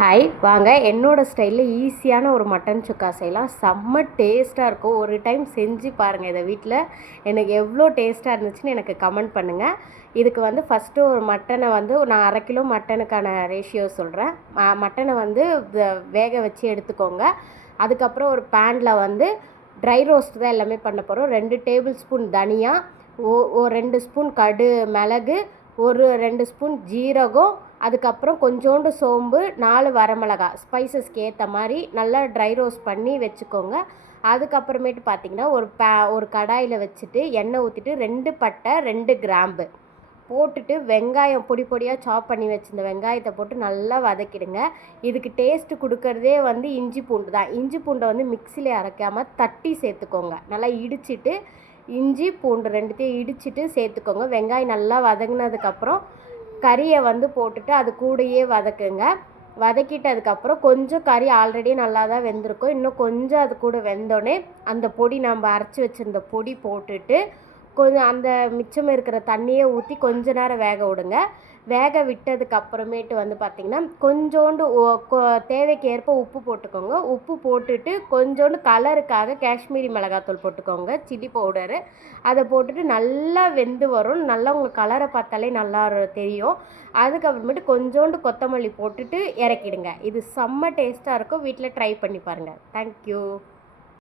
Hi வாங்க என்னோடய ஸ்டைலில் ஈஸியான ஒரு மட்டன் சுக்கா செய்யலாம். செம்ம டேஸ்ட்டாக இருக்கும். ஒரு டைம் செஞ்சு பாருங்கள் இதை வீட்டில். எனக்கு எவ்வளோ டேஸ்ட்டாக இருந்துச்சுன்னு எனக்கு கமெண்ட் பண்ணுங்கள். இதுக்கு வந்து ஃபஸ்ட்டு ஒரு மட்டனை வந்து நான் 1/2 கிலோ மட்டனுக்கான ரேஷியோ சொல்கிறேன். மட்டனை வந்து வேக வச்சு எடுத்துக்கோங்க. அதுக்கப்புறம் ஒரு பேனில் வந்து ட்ரை ரோஸ்ட் தான் எல்லாமே பண்ண போகிறோம். 2 டேபிள் ஸ்பூன் தனியா, 2 ஸ்பூன் கடு மிளகு, 2 ஸ்பூன் ஜீரகம், அதுக்கப்புறம் கொஞ்சோண்டு சோம்பு, 4 வரமிளகாய் ஸ்பைசஸ்க்கு ஏற்ற மாதிரி நல்லா ட்ரை ரோஸ்ட் பண்ணி வச்சுக்கோங்க. அதுக்கப்புறமேட்டு பார்த்திங்கன்னா ஒரு கடாயில் வச்சுட்டு எண்ணெய் ஊற்றிட்டு 2 பட்டை 2 கிராம்பு போட்டுட்டு வெங்காயம் பொடி பொடியாக சாப் பண்ணி வச்சுருந்த வெங்காயத்தை போட்டு நல்லா வதக்கிடுங்க. இதுக்கு டேஸ்ட்டு கொடுக்கறதே வந்து இஞ்சி பூண்டு தான். இஞ்சி பூண்டை வந்து மிக்சியில் அரைக்காமல் தட்டி சேர்த்துக்கோங்க. நல்லா இடிச்சிட்டு இஞ்சி பூண்டு 2த்தையும் இடிச்சிட்டு சேர்த்துக்கோங்க. வெங்காயம் நல்லா வதங்கினதுக்கப்புறம் கறியை வந்து போட்டுட்டு அது கூடயே வதக்குங்க. வதக்கிட்டதுக்கப்புறம் கொஞ்சம் கறி ஆல்ரெடி நல்லா தான் வெந்திருக்கும். இன்னும் கொஞ்சம் அது கூட வெந்தோடனே அந்த பொடி நம்ம அரைச்சி வச்சுருந்த பொடி போட்டுட்டு கொஞ்சம் அந்த மிச்சம் இருக்கிற தண்ணியை ஊற்றி கொஞ்ச நேரம் வேக விடுங்க. வேக விட்டதுக்கு அப்புறமேட்டு வந்து பார்த்திங்கன்னா கொஞ்சோண்டு தேவைக்கு ஏற்ப உப்பு போட்டுக்கோங்க. உப்பு போட்டுட்டு கொஞ்சோண்டு கலருக்காக காஷ்மீரி மிளகாத்தூள் போட்டுக்கோங்க, சில்லி பவுடரு. அதை போட்டுட்டு நல்லா வெந்து வரும். நல்லா உங்களுக்கு கலரை பார்த்தாலே நல்லா தெரியும். அதுக்கப்புறமேட்டு கொஞ்சோண்டு கொத்தமல்லி போட்டுட்டு இறக்கிடுங்க. இது செம்ம டேஸ்ட்டாக இருக்கும். வீட்டில் ட்ரை பண்ணி பாருங்கள். தேங்க்யூ.